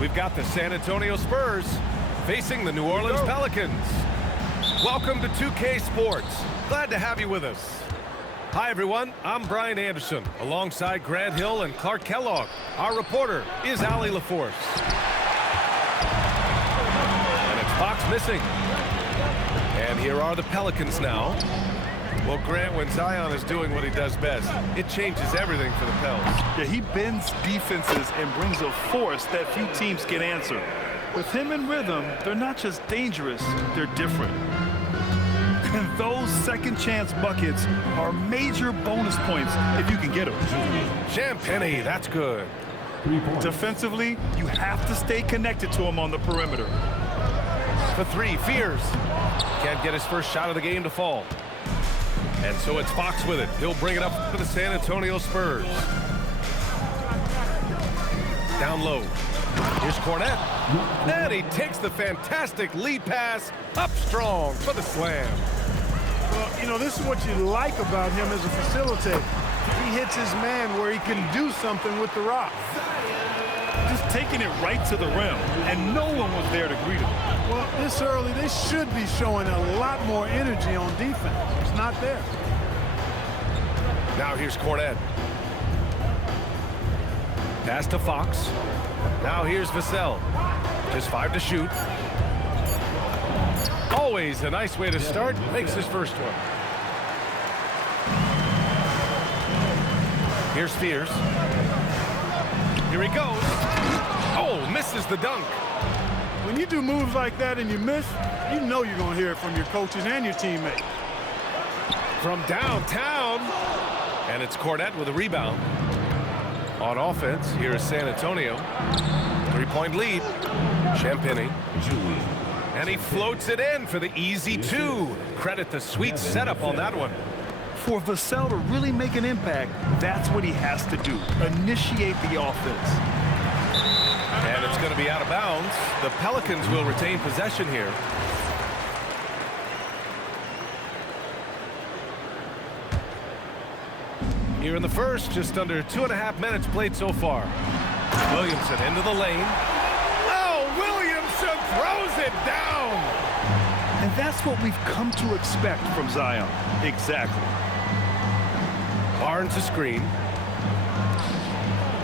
We've got the San Antonio Spurs facing the New Orleans Pelicans. Welcome to 2K Sports. Glad to have you with us. Hi, everyone. I'm Brian Anderson, alongside Grant Hill and Clark Kellogg. Our reporter is Allie LaForce. And it's Fox missing. And here are the Pelicans now. Well, Grant, when Zion is doing what he does best, it changes everything for the Pels. Yeah, he bends defenses and brings a force that few teams can answer. With him in rhythm, they're not just dangerous, they're different. And those second chance buckets are major bonus points if you can get them. Champagnie, that's good. Defensively, you have to stay connected to him on the perimeter. For three, Fears. Can't get his first shot of the game to fall. And so it's Fox with it. He'll bring it up for the San Antonio Spurs. Down low. Here's Cornette. And he takes the fantastic lead pass up strong for the slam. Well, you know, this is what you like about him as a facilitator. He hits his man where he can do something with the rock. Just taking it right to the rim, and no one was there to greet him. Well, this early, they should be showing a lot more energy on defense. It's not there. Now here's Cornette. Pass to Fox. Now here's Vassell. Just 5 to shoot. Always a nice way to start. Makes his first one. Here's Fears. Here he goes. Oh, misses the dunk. When you do moves like that and you miss, you know you're going to hear it from your coaches and your teammates. From downtown. And it's Cornette with a rebound. On offense, here is San Antonio. 3-point lead. Champagnie. And he floats it in for the easy 2. Credit the sweet setup on that one. For Vassell to really make an impact, that's what he has to do. Initiate the offense. And it's going to be out of bounds. The Pelicans will retain possession here. Here in the first, just under 2.5 minutes played so far. Williamson into the lane. Oh, Williamson throws it down. And that's what we've come to expect from Zion. Exactly. Barnes a screen.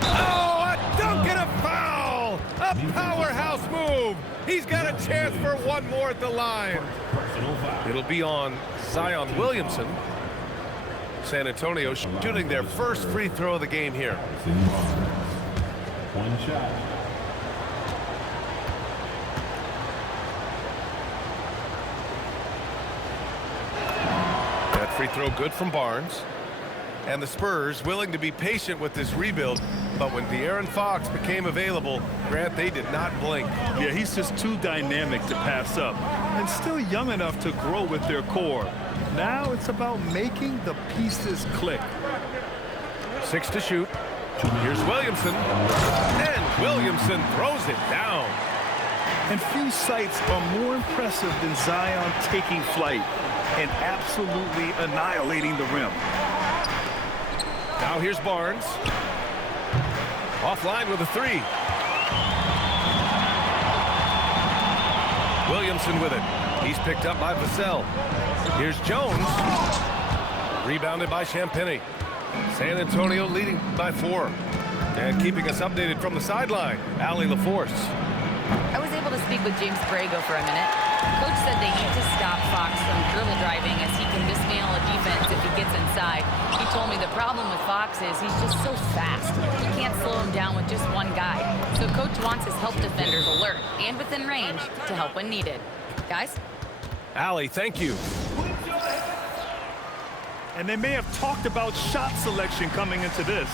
Oh, a dunk and a foul! A powerhouse move. He's got a chance for one more at the line. It'll be on Zion Williamson. San Antonio shooting their first free throw of the game here. One shot. That free throw good from Barnes. And the Spurs willing to be patient with this rebuild, but when De'Aaron Fox became available, Grant, they did not blink. Yeah, he's just too dynamic to pass up and still young enough to grow with their core. Now it's about making the pieces click. 6 to shoot. Here's Williamson. And Williamson throws it down. And few sights are more impressive than Zion taking flight and absolutely annihilating the rim. Now here's Barnes. Offline with a 3. Williamson with it. He's picked up by Vassell. Here's Jones. Rebounded by Champagnie. San Antonio leading by 4. And keeping us updated from the sideline, Allie LaForce. I was able to speak with James Borrego for a minute. Coach said they need to stop Fox from dribble driving as he can dismantle a defense if he gets inside. He told me the problem with Fox is he's just so fast. You can't slow him down with just one guy. So Coach wants his help defenders alert and within range to help when needed. Guys? Allie, thank you. And they may have talked about shot selection coming into this.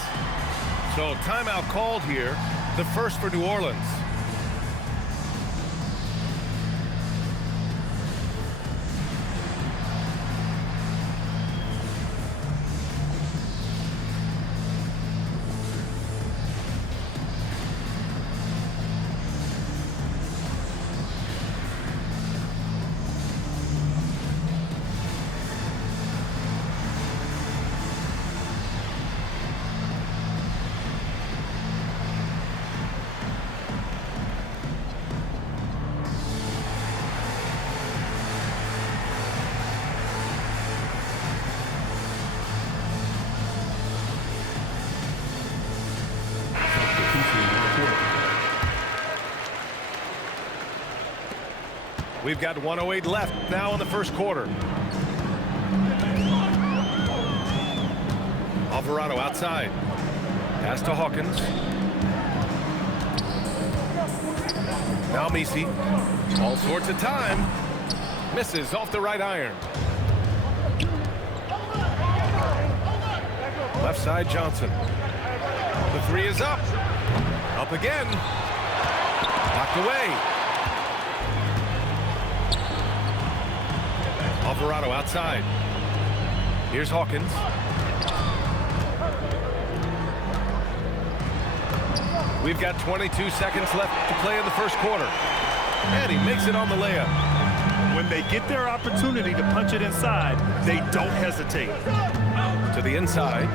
So timeout called here, the first for New Orleans. We've got 1:08 left now in the first quarter. Alvarado outside. Pass to Hawkins. Now Messi. All sorts of time. Misses off the right iron. Left side Johnson. The three is up. Up again. Knocked away. Alvarado outside. Here's Hawkins. We've got 22 seconds left to play in the first quarter. And he makes it on the layup. When they get their opportunity to punch it inside, they don't hesitate. To the inside.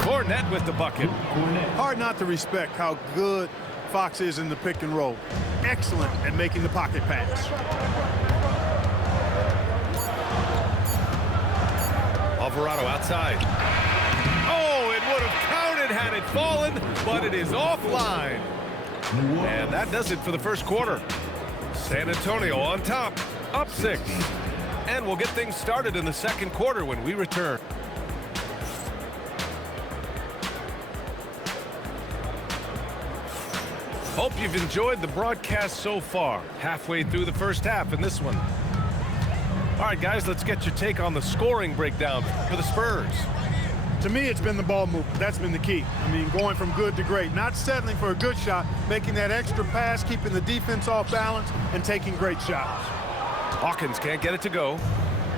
Cornette with the bucket. Hard not to respect how good Fox is in the pick and roll. Excellent at making the pocket pass. Alvarado outside. Oh, it would have counted had it fallen, but it is offline. And that does it for the first quarter. San Antonio on top, up 6. And we'll get things started in the second quarter when we return. Hope you've enjoyed the broadcast so far. Halfway through the first half in this one. All right, guys, let's get your take on the scoring breakdown for the Spurs. To me, it's been the ball movement. That's been the key. I mean, going from good to great. Not settling for a good shot, making that extra pass, keeping the defense off balance, and taking great shots. Hawkins can't get it to go.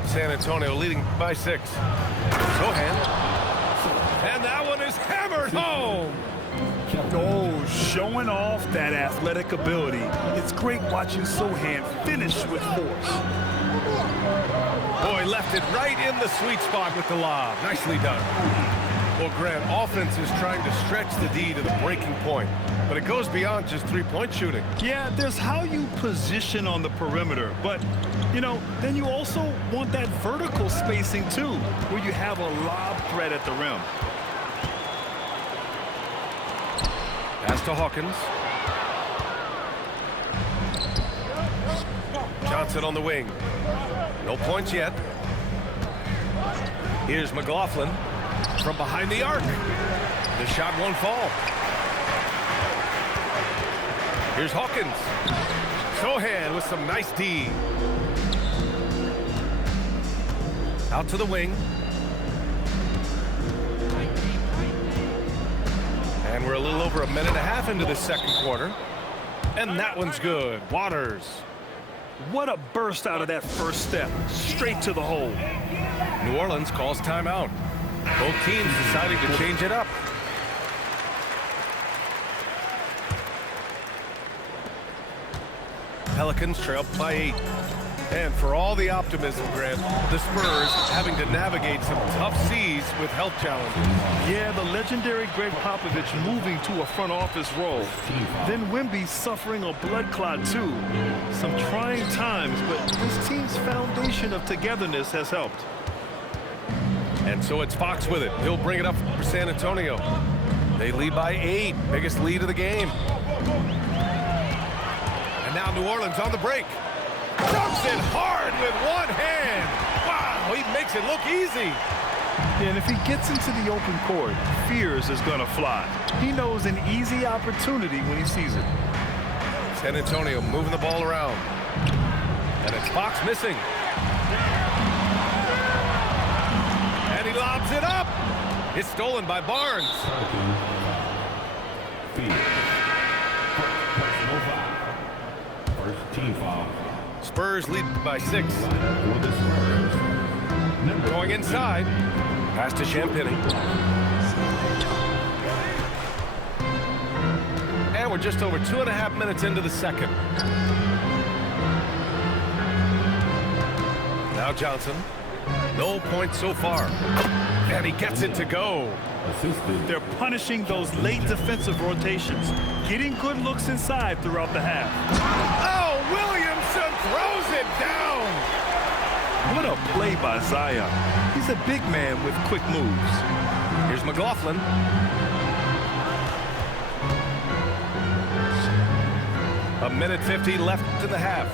San Antonio leading by 6. Sohan. And that one is hammered home. Oh, showing off that athletic ability. It's great watching Sohan finish with force. Boy, left it right in the sweet spot with the lob. Nicely done. Well, Grant, offense is trying to stretch the D to the breaking point, but it goes beyond just three-point shooting. Yeah, there's how you position on the perimeter, but, you know, then you also want that vertical spacing, too, where you have a lob threat at the rim. Pass to Hawkins. Johnson on the wing. No points yet. Here's McLaughlin from behind the arc. The shot won't fall. Here's Hawkins. Sohan with some nice D. Out to the wing. And we're a little over a minute and a half into the second quarter. And that one's good. Waters. What a burst out of that first step. Straight to the hole. New Orleans calls timeout. Both teams deciding to change it up. Pelicans trail by 8. And for all the optimism, Grant, the Spurs having to navigate some tough seas with health challenges. Yeah, the legendary Greg Popovich moving to a front office role. Then Wemby suffering a blood clot too. Some trying times, but this team's foundation of togetherness has helped. And so it's Fox with it. He'll bring it up for San Antonio. They lead by 8. Biggest lead of the game. And now New Orleans on the break. Dunks it hard with one hand. Wow, he makes it look easy. And if he gets into the open court, fears is going to fly. He knows an easy opportunity when he sees it. San Antonio moving the ball around. And it's Fox missing. And he lobs it up. It's stolen by Barnes. First team foul. Spurs lead by 6. Going inside. Pass to Champagny. And we're just over 2.5 minutes into the second. Now Johnson. No points so far. And he gets it to go. They're punishing those late defensive rotations, getting good looks inside throughout the half. Oh, Williamson throws it down. What a play by Zion. He's a big man with quick moves. Here's McLaughlin. A minute 50 left in the half.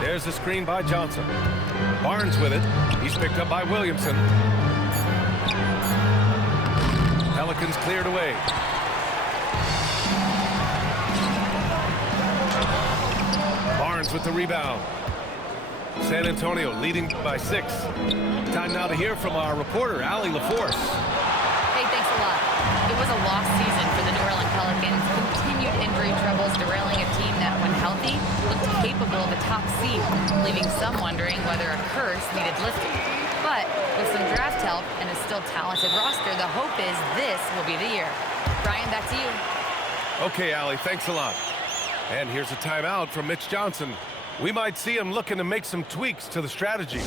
There's the screen by Johnson. Barnes with it. He's picked up by Williamson. Pelicans cleared away. Barnes with the rebound. San Antonio leading by 6. Time now to hear from our reporter, Allie LaForce. Hey, thanks a lot. It was a lost season for the New Orleans Pelicans. Continued injury troubles derailing a team that, when healthy, looked capable of a top seed, leaving some wondering whether a curse needed lifting. But with some draft help and a still talented roster, the hope is this will be the year. Brian, back to you. Okay, Allie, thanks a lot. And here's a timeout from Mitch Johnson. We might see him looking to make some tweaks to the strategy.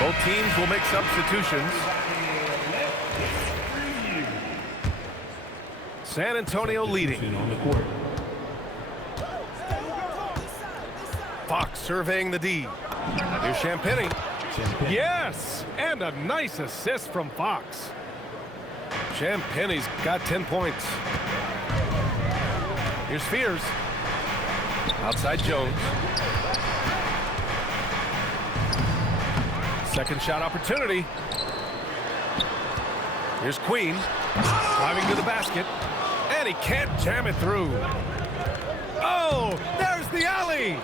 Both teams will make substitutions. San Antonio leading. On the court. Fox surveying the D. Here's Champagny. Yes, and a nice assist from Fox. Champagny's got 10 points. Here's Fears. Outside Jones. Second shot opportunity. Here's Queen. Driving to the basket. And he can't jam it through. Oh, there's the alley.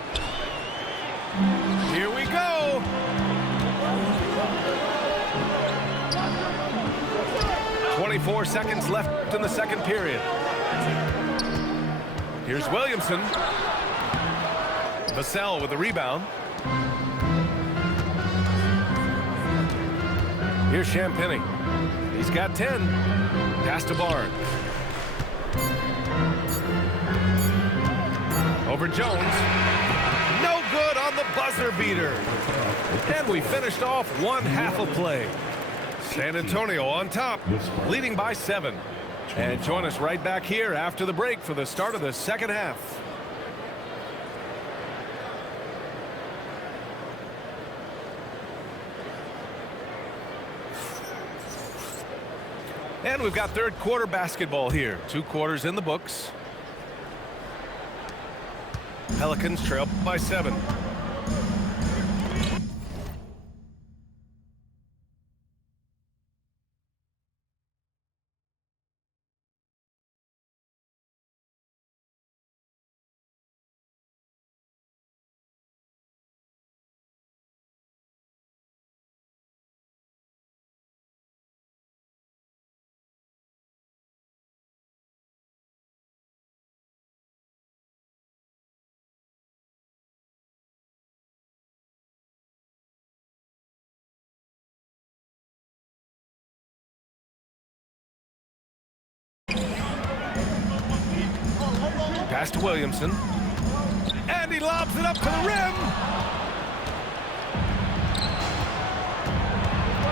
Here we go. .24 seconds left in the second period. Here's Williamson. Vassell with the rebound. Here's Champagny. He's got 10. Pass to Barnes. Over Jones. No good on the buzzer beater. And we finished off one half of play. San Antonio on top, leading by 7. And join us right back here after the break for the start of the second half. And we've got third quarter basketball here. 2 quarters in the books. Pelicans trail by 7. Pass to Williamson. And he lobs it up to the rim.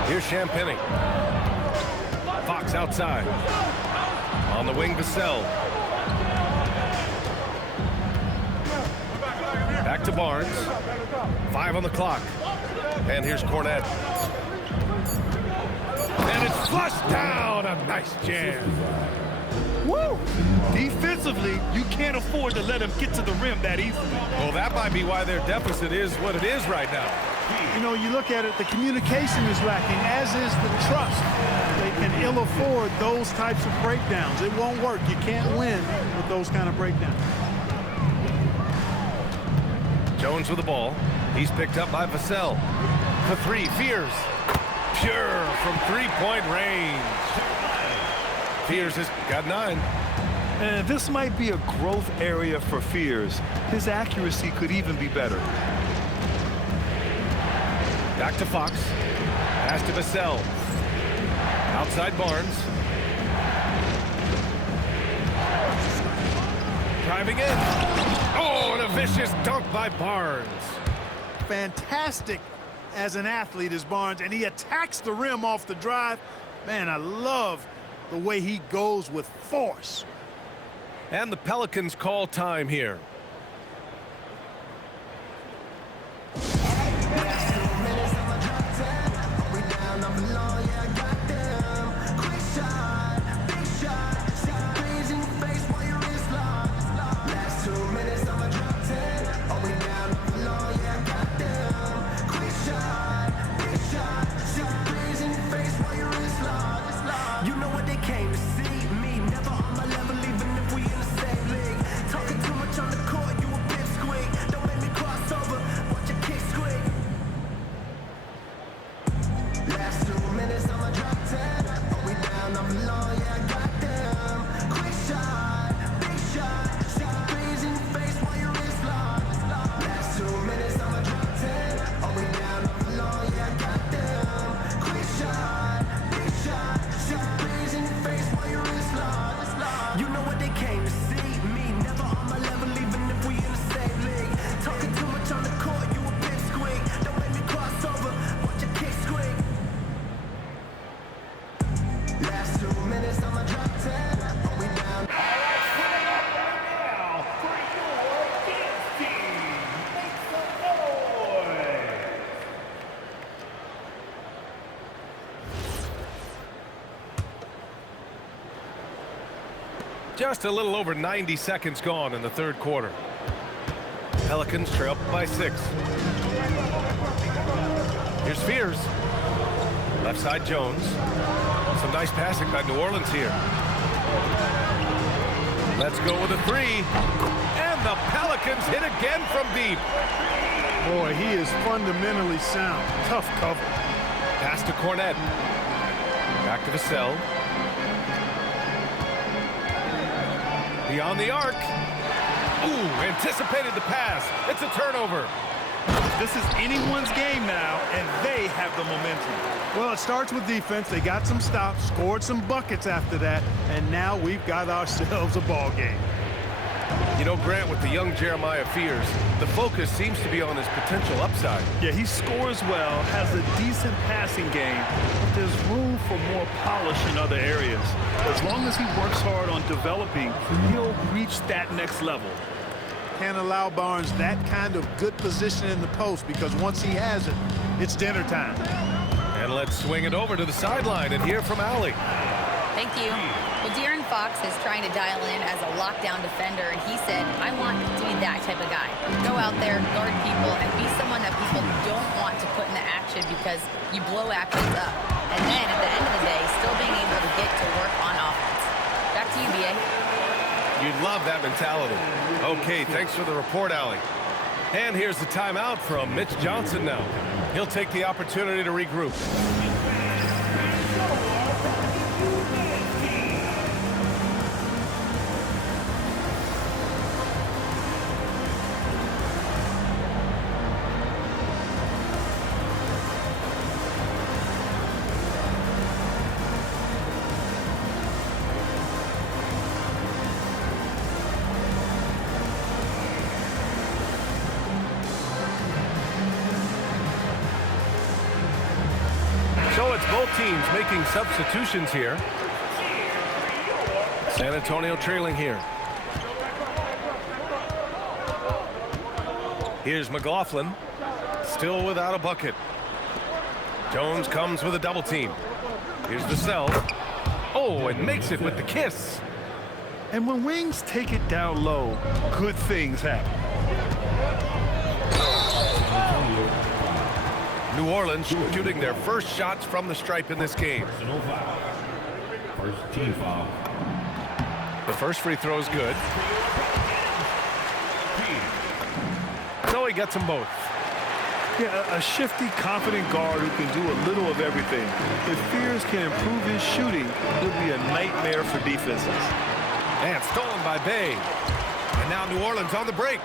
Here's Champagny. Fox outside. On the wing, Vassell. Back to Barnes. 5 on the clock. And here's Cornette. And it's flushed down. A nice jam. Woo! Defensively, you can't afford to let him get to the rim that easily. Well, that might be why their deficit is what it is right now. You know, you look at it, the communication is lacking, as is the trust. They can ill afford those types of breakdowns. It won't work. You can't win with those kind of breakdowns. Jones with the ball. He's picked up by Vassell. For 3, Fears. Pure from 3-point range. Fears has got 9. And this might be a growth area for Fears. His accuracy could even be better. Back to Fox. Pass to Vassell. Outside Barnes. Driving in. Oh, and a vicious dunk by Barnes. Fantastic as an athlete is Barnes, and he attacks the rim off the drive. Man, I love the way he goes with force. And the Pelicans call time here. Just a little over 90 seconds gone in the third quarter. Pelicans trail by 6. Here's Spears. Left side Jones. Some nice passing by New Orleans here. Let's go with a 3. And the Pelicans hit again from deep. Boy, he is fundamentally sound. Tough cover. Pass to Cornette. Back to Vassell. Beyond the arc. Ooh, anticipated the pass. It's a turnover. This is anyone's game now, and they have the momentum. Well, it starts with defense. They got some stops, scored some buckets after that, and now we've got ourselves a ball game. You know, Grant, with the young Jeremiah Fears, the focus seems to be on his potential upside. Yeah, he scores well, has a decent passing game, but there's room for more polish in other areas. As long as he works hard on developing, he'll reach that next level. Can't allow Barnes that kind of good position in the post, because once he has it, it's dinner time. And let's swing it over to the sideline and hear from Allie. Thank you. Well, De'Aaron Fox is trying to dial in as a lockdown defender, and he said, I want to be that type of guy. Go out there, guard people, and be someone that people don't want to put in the action because you blow actions up. And then, at the end of the day, still being able to get to work on offense. Back to you, B.A. You'd love that mentality. Okay, thanks for the report, Allie. And here's the timeout from Mitch Johnson now. He'll take the opportunity to regroup. So it's both teams making substitutions here. San Antonio trailing here. Here's McLaughlin, still without a bucket. Jones comes with a double team. Here's Vassell. Oh, and makes it with the kiss. And when wings take it down low, good things happen. New Orleans shooting their first shots from the stripe in this game. First team foul. The first free throw is good. So he gets them both. Yeah, a shifty, confident guard who can do a little of everything. If Fears can improve his shooting, it'll be a nightmare for defenses. And stolen by Bay. And now New Orleans on the break.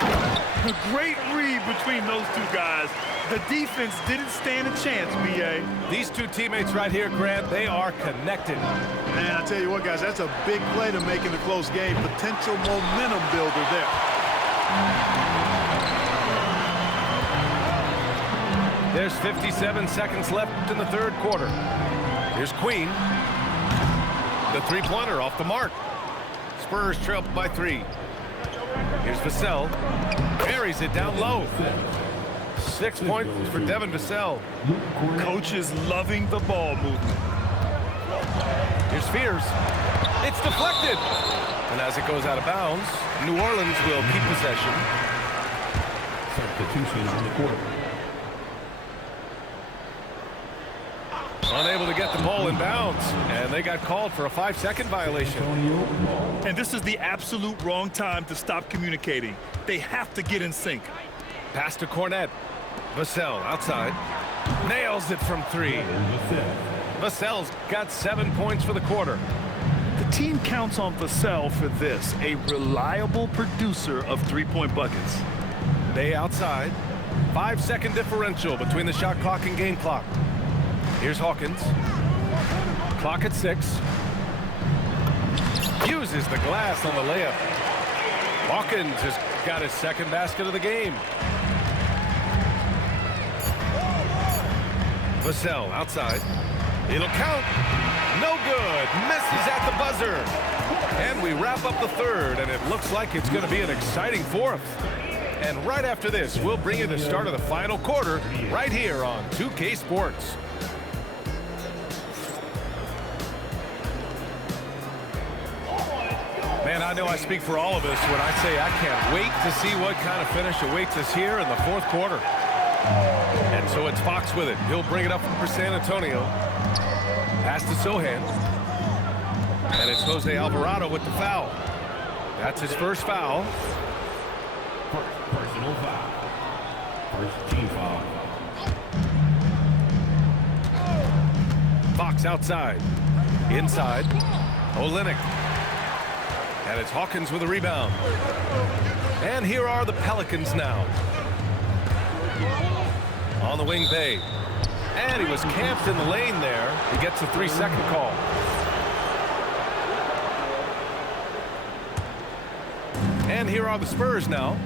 A great read between those two guys. The defense didn't stand a chance, B.A. These two teammates right here, Grant, they are connected. Man, I tell you what, guys, that's a big play to make in a close game. Potential momentum builder there. There's 57 seconds left in the third quarter. Here's Queen. The three-pointer off the mark. Spurs trail by 3. Here's Vassell. Carries it down low. 6 points for Devin Vassell. Coach is loving the ball movement. Here's Fears. It's deflected. And as it goes out of bounds, New Orleans will keep possession. Substitution on the court. Unable to get the ball in bounds, and they got called for a 5-second violation. And this is the absolute wrong time to stop communicating. They have to get in sync. Pass to Cornette. Vassell outside. Nails it from 3. Vassell's got 7 points for the quarter. The team counts on Vassell for this, a reliable producer of three-point buckets. They outside. 5-second differential between the shot clock and game clock. Here's Hawkins. Clock at 6. Uses the glass on the layup. Hawkins has got his second basket of the game. Vassell outside. It'll count. No good. Misses at the buzzer. And we wrap up the third, and it looks like it's going to be an exciting fourth. And right after this, we'll bring you the start of the final quarter right here on 2K Sports. Man, I know I speak for all of us when I say I can't wait to see what kind of finish awaits us here in the fourth quarter. And so it's Fox with it. He'll bring it up for San Antonio. Pass to Sohan. And it's Jose Alvarado with the foul. That's his first foul. Personal foul. First team foul. Fox outside. Inside. Olynyk. And it's Hawkins with a rebound. And here are the Pelicans now. On the wing, Bay. And he was camped in the lane there. He gets a 3-second call. And here are the Spurs now.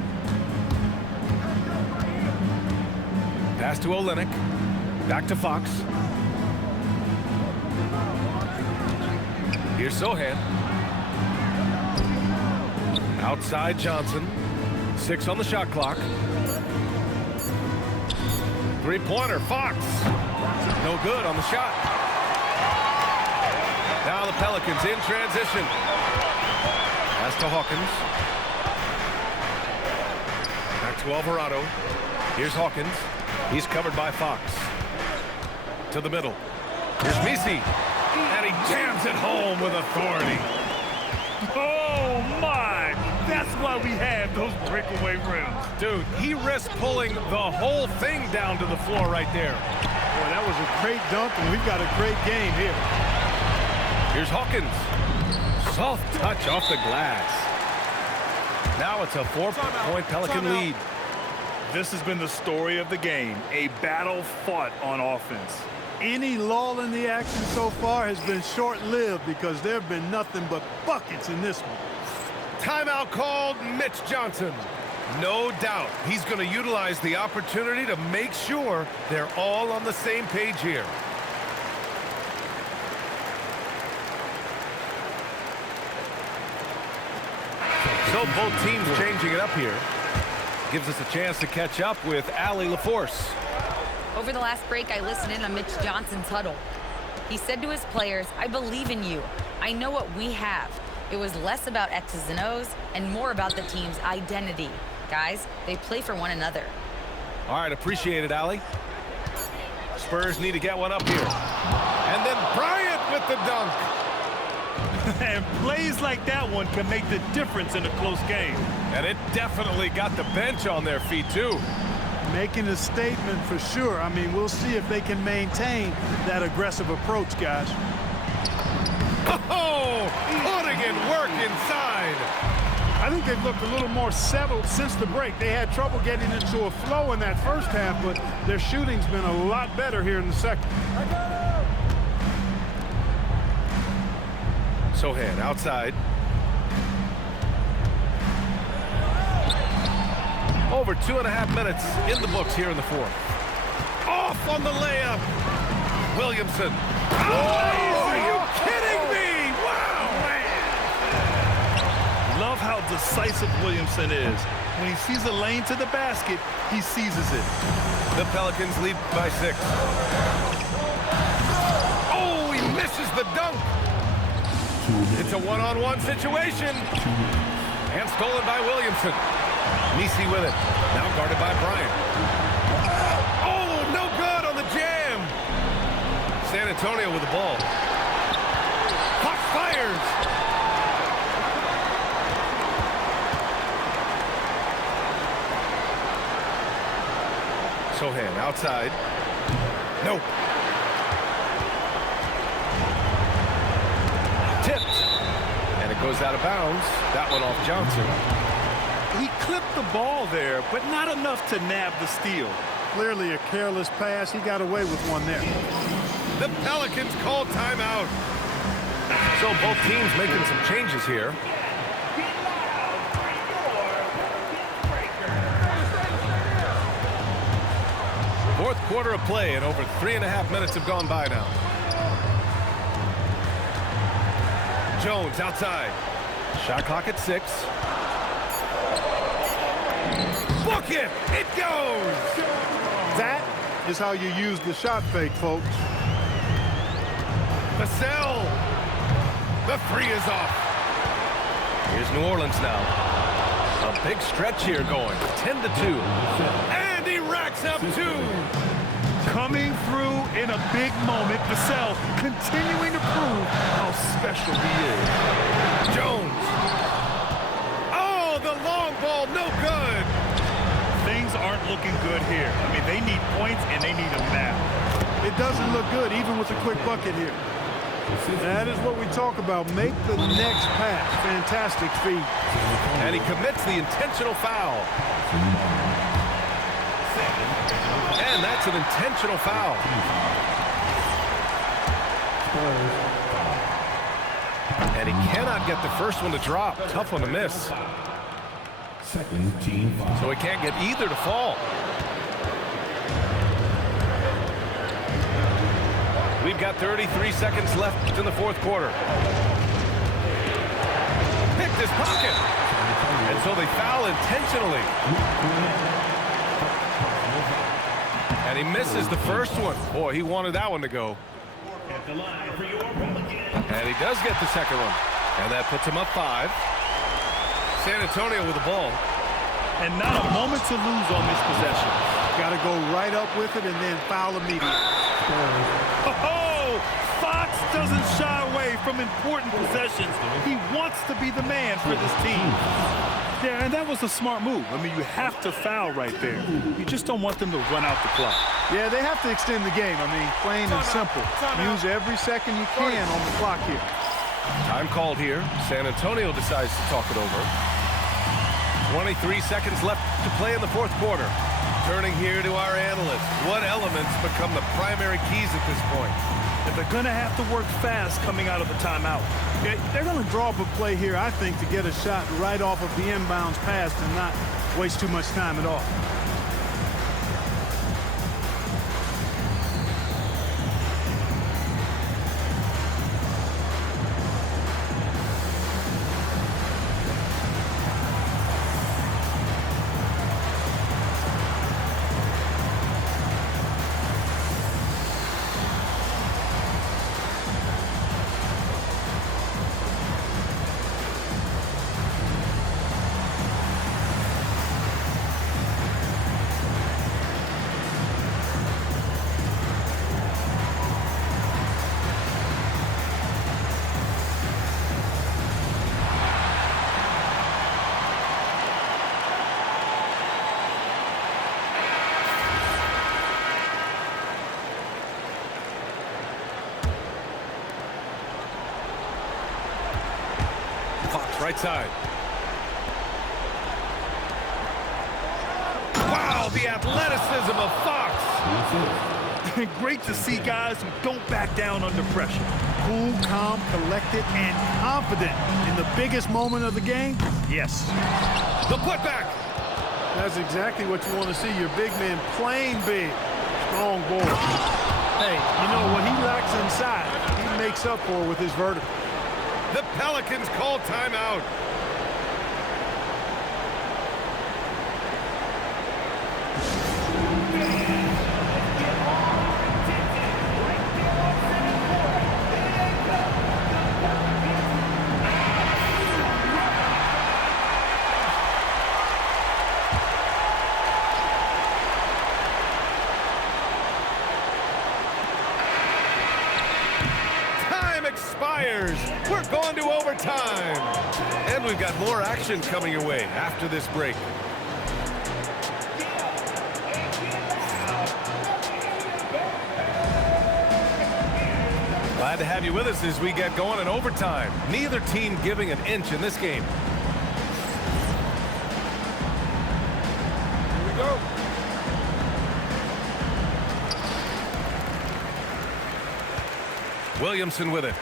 Pass to Olynyk. Back to Fox. Here's Sohan. Outside Johnson. 6 on the shot clock. Three-pointer, Fox. No good on the shot. Now the Pelicans in transition. Pass to Hawkins. Back to Alvarado. Here's Hawkins. He's covered by Fox. To the middle. Here's Messi. And he jams it home with authority. Oh, my! That's why we have those breakaway rims. Dude, he risked pulling the whole thing down to the floor right there. Boy, that was a great dunk, and we've got a great game here. Here's Hawkins. Soft touch off the glass. Now it's a 4-point Pelican lead. This has been the story of the game, a battle fought on offense. Any lull in the action so far has been short-lived because there have been nothing but buckets in this one. Timeout called. Mitch Johnson. No doubt he's going to utilize the opportunity to make sure they're all on the same page here. So both teams changing it up here. Gives us a chance to catch up with Allie LaForce. Over the last break, I listened in on Mitch Johnson's huddle. He said to his players, "I believe in you. I know what we have." It was less about X's and O's and more about the team's identity. Guys, they play for one another. All right, appreciate it, Allie. Spurs need to get one up here. And then Bryant with the dunk. And plays like that one can make the difference in a close game. And it definitely got the bench on their feet, too. Making a statement for sure. I mean, we'll see if they can maintain that aggressive approach, guys. Oh, putting in work inside. I think they've looked a little more settled since the break. They had trouble getting into a flow in that first half, but their shooting's been a lot better here in the second. Sohan outside. Over 2.5 minutes in the books here in the fourth. Off on the layup. Williamson. Oh, are you kidding me? Wow, man. Love how decisive Williamson is. When he sees a lane to the basket, he seizes it. The Pelicans lead by 6. Oh, he misses the dunk. It's a one-on-one situation. And stolen by Williamson. Nisi with it. Now guarded by Bryant. Oh, no good on the jam. San Antonio with the ball. Fox fires. Sohan outside. Nope. Tipped. And it goes out of bounds. That one off Johnson. He clipped the ball there, but not enough to nab the steal. Clearly a careless pass. He got away with one there. The Pelicans call timeout. So both teams making some changes here. Fourth quarter of play, and over 3.5 minutes have gone by now. Jones outside. Shot clock at 6. Book it! It goes! That is how you use the shot fake, folks. Vassell. The 3 is off. Here's New Orleans now. A big stretch here going. 10-2. And he racks up 2. Coming through in a big moment, Vassell continuing to prove how special he is. Jones. Oh, the long ball, no good. Things aren't looking good here. I mean, they need points and they need them now. It doesn't look good, even with a quick bucket here. That is what we talk about. Make the next pass. Fantastic feed. And he commits the intentional foul. And that's an intentional foul. And he cannot get the first one to drop. Tough one to miss. Second team foul. So he can't get either to fall. We've got 33 seconds left in the fourth quarter. Picked his pocket. And so they foul intentionally. And he misses the first one. Boy, he wanted that one to go. And he does get the second one. And that puts him up 5. San Antonio with the ball. And not a moment to lose on this possession. Got to go right up with it and then foul immediately. Oh, Fox doesn't shy away from important possessions. He wants to be the man for this team. Yeah, and that was a smart move. I mean, you have to foul right there. You just don't want them to run out the clock. Yeah, they have to extend the game. I mean, plain and simple. Use every second you can on the clock here. Time called here. San Antonio decides to talk it over. 23 seconds left to play in the fourth quarter. Turning here to our analysts. What elements become the primary keys at this point? If they're going to have to work fast coming out of the timeout. They're going to draw up a play here, I think, to get a shot right off of the inbounds pass and not waste too much time at all. Right side. Wow, the athleticism of Fox. Great to see guys who don't back down under pressure. Cool, calm, collected, and confident in the biggest moment of the game. Yes. The putback. That's exactly what you want to see. Your big men playing big. strong board. Hey, you know, what he lacks inside, he makes up for with his vertical. The Pelicans call timeout. Expires. We're going to overtime. And we've got more action coming your way after this break. Glad to have you with us as we get going in overtime. Neither team giving an inch in this game. Here we go. Williamson with it.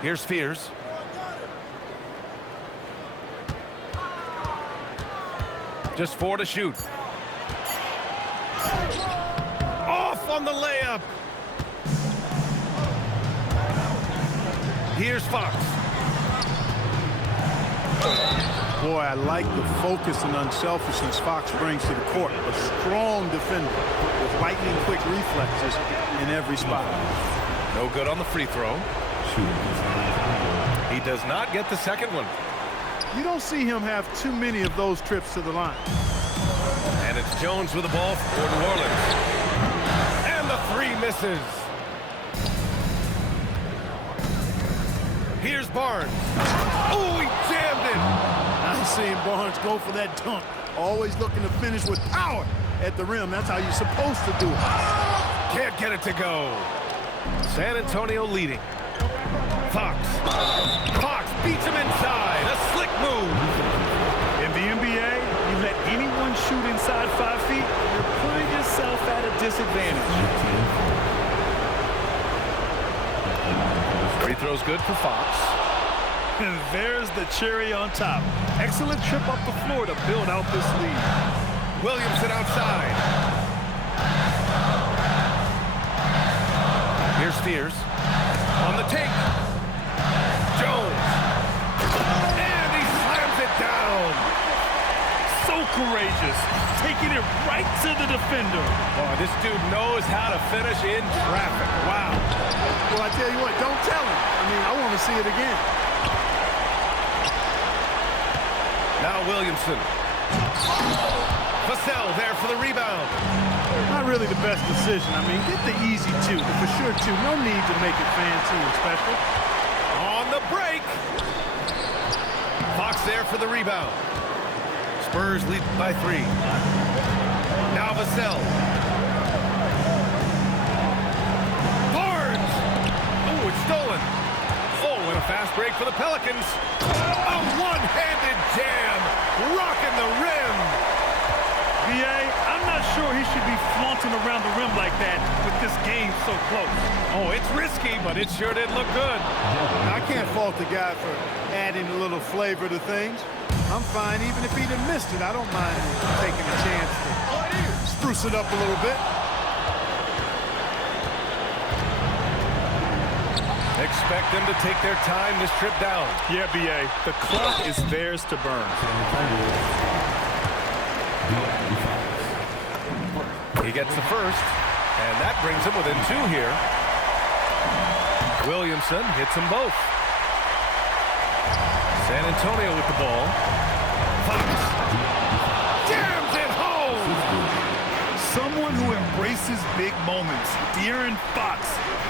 Here's Fears. Just 4 to shoot. Off on the layup. Here's Fox. Boy, I like the focus and unselfishness Fox brings to the court. A strong defender with lightning-quick reflexes in every spot. No good on the free throw. He does not get the second one. You don't see him have too many of those trips to the line. And it's Jones with the ball for New Orleans. And the 3 misses. Here's Barnes. Oh, he jammed it. I've seen Barnes go for that dunk. Always looking to finish with power at the rim. That's how you're supposed to do it. Can't get it to go. San Antonio leading. Fox. Fox beats him inside. A slick move. In the NBA, you let anyone shoot inside 5 feet, you're putting yourself at a disadvantage. Free throw's good for Fox. And there's the cherry on top. Excellent trip up the floor to build out this lead. Williamson outside. Here's Fears. On the take. Jones. And he slams it down. So courageous. Taking it right to the defender. Oh, this dude knows how to finish in traffic. Wow. Well, I tell you what, don't tell him. I mean, I want to see it again. Now Williamson. Vassell there for the rebound. Not really the best decision. I mean, get the easy 2, the for sure 2. No need to make it fancy and special. On the break. Fox there for the rebound. Spurs lead by 3. Now Vassell. Barnes. Oh, it's stolen. Oh, and a fast break for the Pelicans. A one-handed jam. Rocking the rim. VA, I'm not sure he should be flaunting around the rim like that with this game so close. Oh, it's risky, but it sure did look good. I can't fault the guy for adding a little flavor to things. I'm fine even if he'd have missed it. I don't mind taking a chance to spruce it up a little bit. Expect them to take their time this trip down. Yeah, BA, the clock is theirs to burn. He gets the first, and that brings him within 2 here. Williamson hits them both. San Antonio with the ball. Fox jams it home. Someone who embraces big moments. De'Aaron Fox,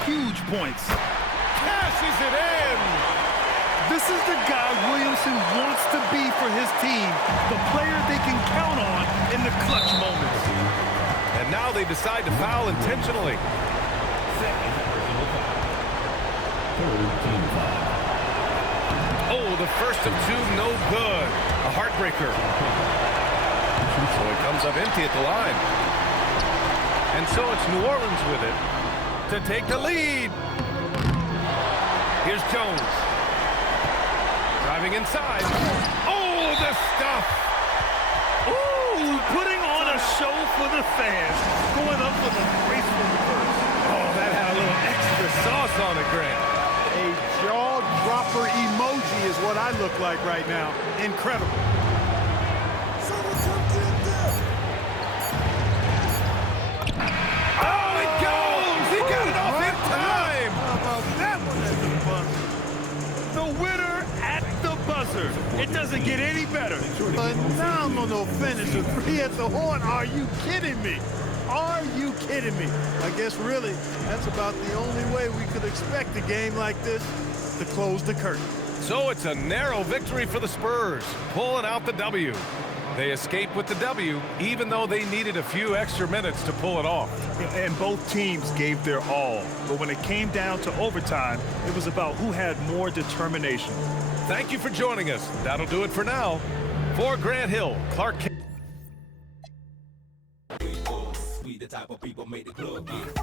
huge points. Cashes it in. This is the guy Williamson wants to be for his team, the player they can count on in the clutch moments. And now they decide to foul intentionally. Oh, the first of 2, no good. A heartbreaker. So it comes up empty at the line. And so it's New Orleans with it to take the lead. Here's Jones. Driving inside. Oh, the stuff! Ooh, putting on a show for the fans. Going up with a graceful reverse. Oh, that had a little extra sauce on it, Grant. A jaw-dropper emoji is what I look like right now. Incredible. Oh, it goes! He got it off in time! How about that one at the buzzer? The winner at the buzzer. It doesn't get any better. Phenomenal finish. A 3 at the horn. Are you kidding me? Are you kidding me? I guess really that's about the only way we could expect a game like this to close the curtain. So it's a narrow victory for the Spurs, pulling out the W. They escape with the W, even though they needed a few extra minutes to pull it off. And both teams gave their all. But when it came down to overtime, it was about who had more determination. Thank you for joining us. That'll do it for now. For Grant Hill, Clark. We the type of people make the club get